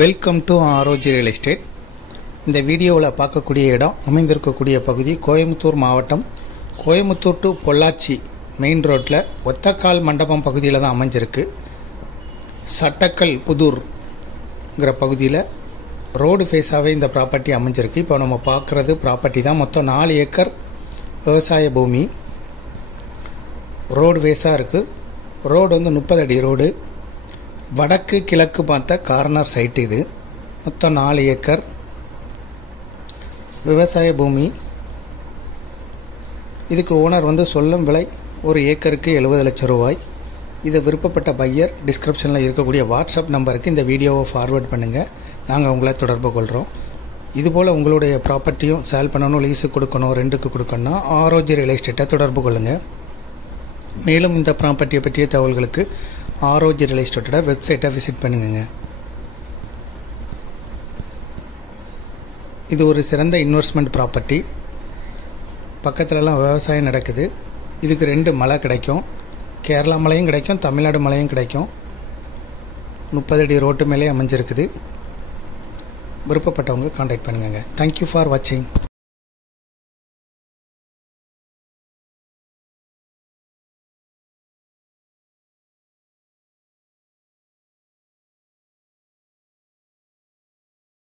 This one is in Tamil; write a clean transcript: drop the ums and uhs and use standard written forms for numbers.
Welcome to ஆரோஜி real estate. இந்த வீடியோவில் பார்க்கக்கூடிய இடம் அமைந்திருக்கக்கூடிய பகுதி கோயம்புத்தூர் மாவட்டம், கோயம்புத்தூர் டு பொள்ளாச்சி மெயின் ரோட்டில் ஒத்தக்கால் மண்டபம் பகுதியில் தான் அமைஞ்சிருக்கு. சட்டக்கல் புதூர்ங்கிற பகுதியில் ரோடு ஃபேஸாகவே இந்த ப்ராப்பர்ட்டி அமைஞ்சிருக்கு. இப்போ நம்ம பார்க்குறது ப்ராப்பர்ட்டி தான். மொத்தம் 4 ஏக்கர் விவசாய பூமி. ரோடு ஃபேஸாக இருக்குது. ரோடு வந்து 30 அடி ரோடு. வடக்கு கிழக்கு பார்த்த கார்னர் சைட். இது மொத்தம் 4 ஏக்கர் விவசாய பூமி. இதுக்கு ஓனர் வந்து சொல்லும் விலை ஒரு ஏக்கருக்கு 70 லட்சம் ரூபாய். இது விருப்பப்பட்ட பையர் டிஸ்கிரிப்ஷனில் இருக்கக்கூடிய வாட்ஸ்அப் நம்பருக்கு இந்த வீடியோவை ஃபார்வேர்ட் பண்ணுங்கள். நாங்கள் உங்களை தொடர்பு கொள்கிறோம். இதுபோல் உங்களுடைய ப்ராப்பர்ட்டியும் சேல் பண்ணணும், லீஸுக்கு கொடுக்கணும், ரெண்டுக்கு கொடுக்கணும்னா ஆரோஜி ரியல் எஸ்டேட்டை தொடர்பு கொள்ளுங்கள். மேலும் இந்த ப்ராப்பர்ட்டியை பற்றிய தகவல்களுக்கு ஆரோஜி ரியல் எஸ்டேட்டோட வெப்சைட்டை விசிட் பண்ணுங்க. இது ஒரு சிறந்த இன்வெஸ்ட்மெண்ட் ப்ராப்பர்ட்டி. பக்கத்துலலாம் விவசாயம் நடக்குது. இதுக்கு 2 மலை கிடைக்கும். கேரளா மலையும் கிடைக்கும், தமிழ்நாடு மலையும் கிடைக்கும். 30 அடி ரோட்டு மேலே அமைஞ்சிருக்குது. விருப்பப்பட்டவங்க கான்டாக்ட் பண்ணுங்க. தேங்க்யூ ஃபார் வாட்சிங்.